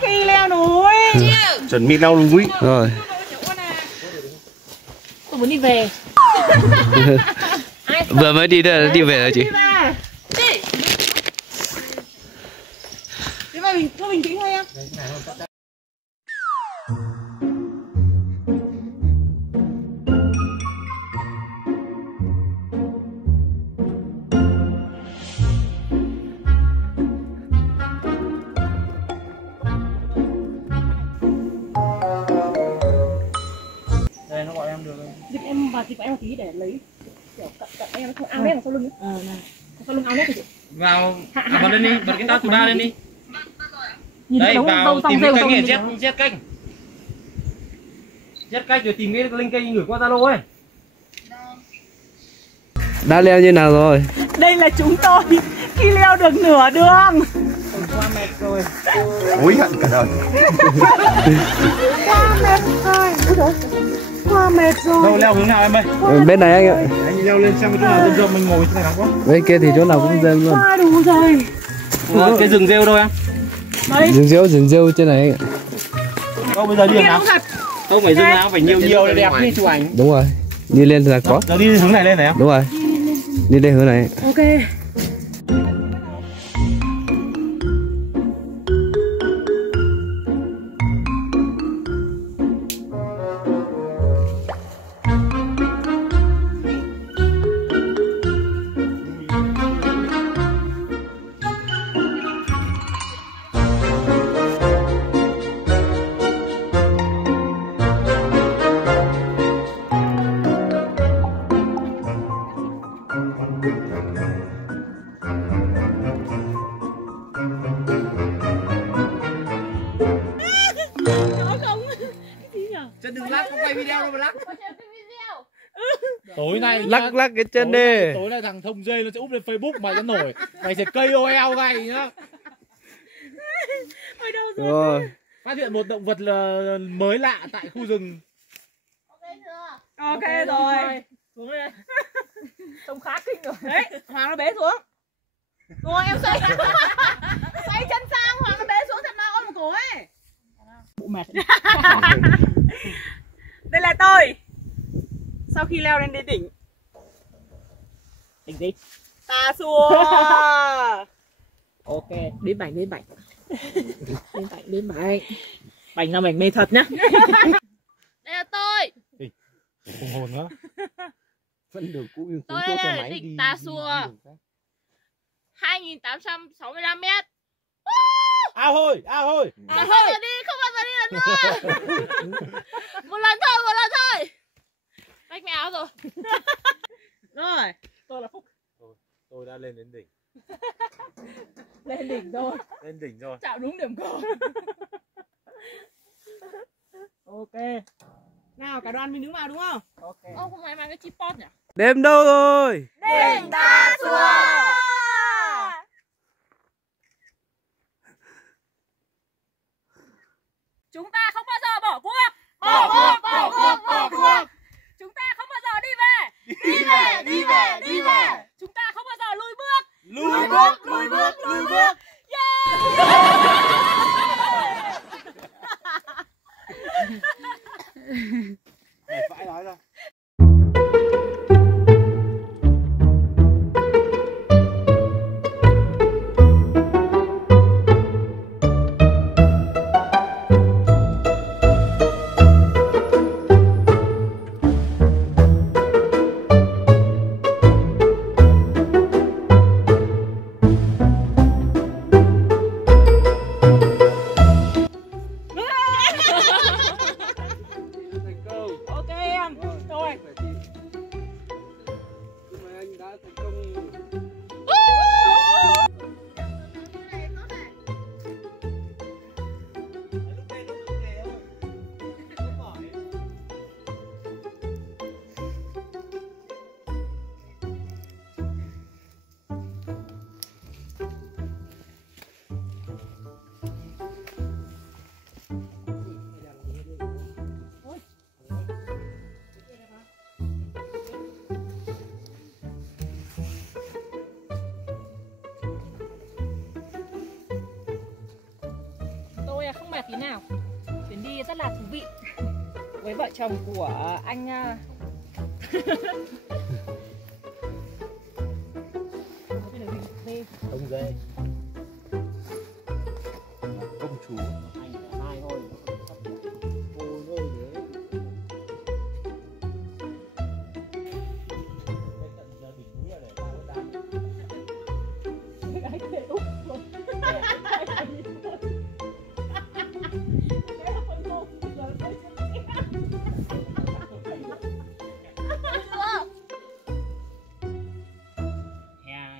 khi leo núi. Chuẩn bị leo núi. Rồi. Tôi muốn đi về. Vừa mới đi về rồi chị. Đi về mình thôi, bình tĩnh thôi em. Đây nó gọi em được rồi. Dịch em vào em một tí để lấy kiểu cận em không ao nét đằng sau lưng ấy. Sau lưng ao nét chị. Vào bật lên đi, bật cái tab thứ 3 lên đi. Nhìn Đây vào tìm cái kênh này, Z kênh. Z kênh rồi tìm cái link kênh gửi qua Zalo ấy. Đã leo như nào rồi? đây là chúng tôi khi leo được nửa đường. Qua mệt rồi. Hối hận cả đời. Qua mệt rồi. Qua mệt rồi. Đâu leo hướng nào em ơi? Bên này anh ạ. Anh leo lên xem cái chỗ nào rơm mình ngồi thế này quá. Bên kia thì chỗ nào cũng rơm luôn. Qua đủ rồi. Cái rừng rêu đâu em? Đấy. Rừng rêu trên này anh ạ. Đâu bây giờ đi nào? Không phải rừng nào, phải nhiều để đẹp đi chụp ảnh. Đúng rồi. Đi lên là có. Giờ đi hướng này lên này em. Đúng rồi. Đi lên hướng này. Ok. Chứ đừng lắc, không quay video đâu mà lắc. Tối nay Lắc cái chân đi. Tối nay thằng Thông Dê nó sẽ úp lên Facebook mày sẽ nổi. Mày sẽ KOL ngay nhá. Rồi. Phát hiện một động vật là mới lạ tại khu rừng. Ok rồi. Xuống đây. Trông khá kinh rồi. Đấy, Hoàng nó bế xuống. Rồi em xoay. Xoay chân sang, Hoàng nó bế xuống thật nào ôm một cổ ấy. Bộ mệt. Đây là tôi. Sau khi leo lên đến đỉnh. Đỉnh gì? Tà Xùa. Ok, đến bảnh. Đến bảnh. Bảnh là bảnh mê thật nhá. Đây là tôi. Hùng hồn đó. Phân đường cũ Tôi đây là đỉnh Tà Xùa. 2.865 mét. Ao thôi. Không bao giờ đi lần nữa. Một lần thôi. Bách mẹ áo rồi. Rồi, tôi là Phúc. Tôi đã lên đến đỉnh. Lên đỉnh rồi. Lên đỉnh rồi. Chạm đúng điểm cổ. Ok. Nào cả đoàn mình đứng vào đúng không? Ok. Ô, không phải mang cái tripod nhỉ? Đêm đâu rồi? Đỉnh Tà Xùa. Chúng ta không bao giờ bỏ cuộc. Bỏ cuộc. Chúng ta không bao giờ đi về. Đi về. Chúng ta không bao giờ lùi bước. Phải nói rồi. là không mệt tí nào. Chuyến đi rất là thú vị với vợ chồng của anh Ông dê. Công chúa. Hai thôi. Ôi ơi thế.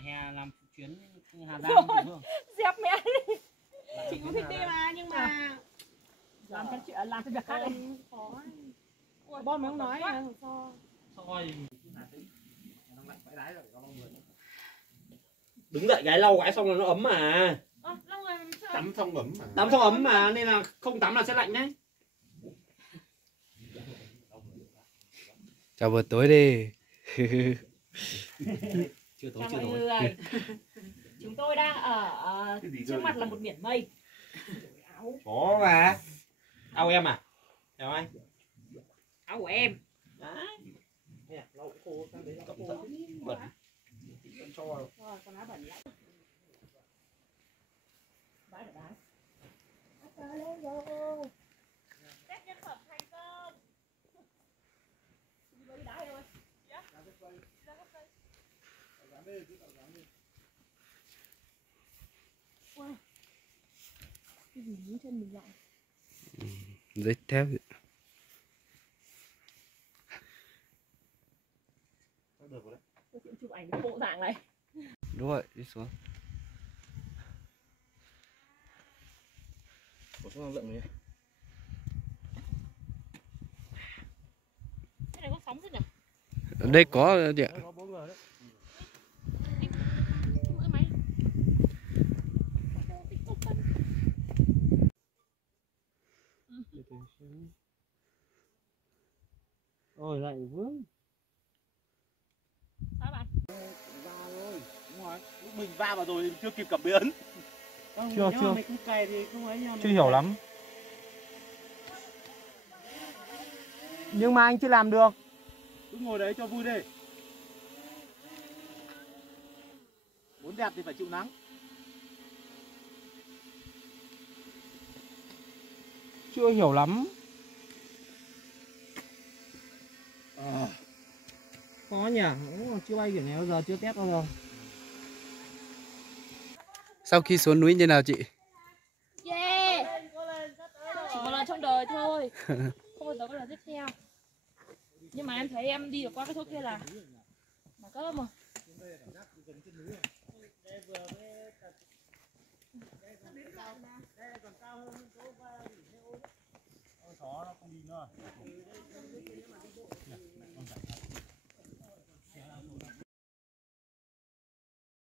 Hè làm chuyến Hà Giang đúng không? dẹp mẹ đi. Chị cũng thích đi mà nhưng mà làm cái việc khác đi. Bon mà không nói Thôi đứng dậy gái lau gái xong là nó ấm mà. Tắm xong ấm mà. Tắm xong ấm mà nên là không tắm là sẽ lạnh đấy. Chào buổi tối đi. Chưa tối chào chưa mọi tối. người. Chúng tôi đang ở trước mặt là một biển mây. Có mà. Áo em à? Chào anh. Áo của em. Đấy. Nè, lau khô sang đấy lau khô. Bẩn. Cho vào. Rồi, con áo bẩn lại. Bãi để bán. Test nhân phẩm thành công. Đi đá rồi. Wow. Cái gì muốn chân mình lại. Dây thép. Tôi sẽ chụp ảnh cái bộ dạng này. Đúng rồi, đi xuống. Bổ sung năng lượng này. Cái này có sóng thế nhỉ? Ở đây có chị ạ. Có 4 người đấy. Cái máy. Ôi lại vướng. Sao bạn? Va rồi. Đúng rồi. Lúc mình va vào rồi chưa kịp cảm biến. Chưa. Mày không cày thì không ấy nhau. Chưa hiểu lắm. Nhưng mà anh chưa làm được. Cứ ngồi đấy cho vui đi. Muốn đẹp thì phải chịu nắng. Chưa hiểu lắm. Có nhỉ, chưa bay kiểu này bao giờ, chưa test bao giờ. Sau khi xuống núi như nào chị? Yeah. Chỉ một lần trong đời thôi. Không bao giờ có lần tiếp theo. Nhưng mà em thấy em đi được qua cái chỗ kia là cỡ mà. Chó nó không đi nữa.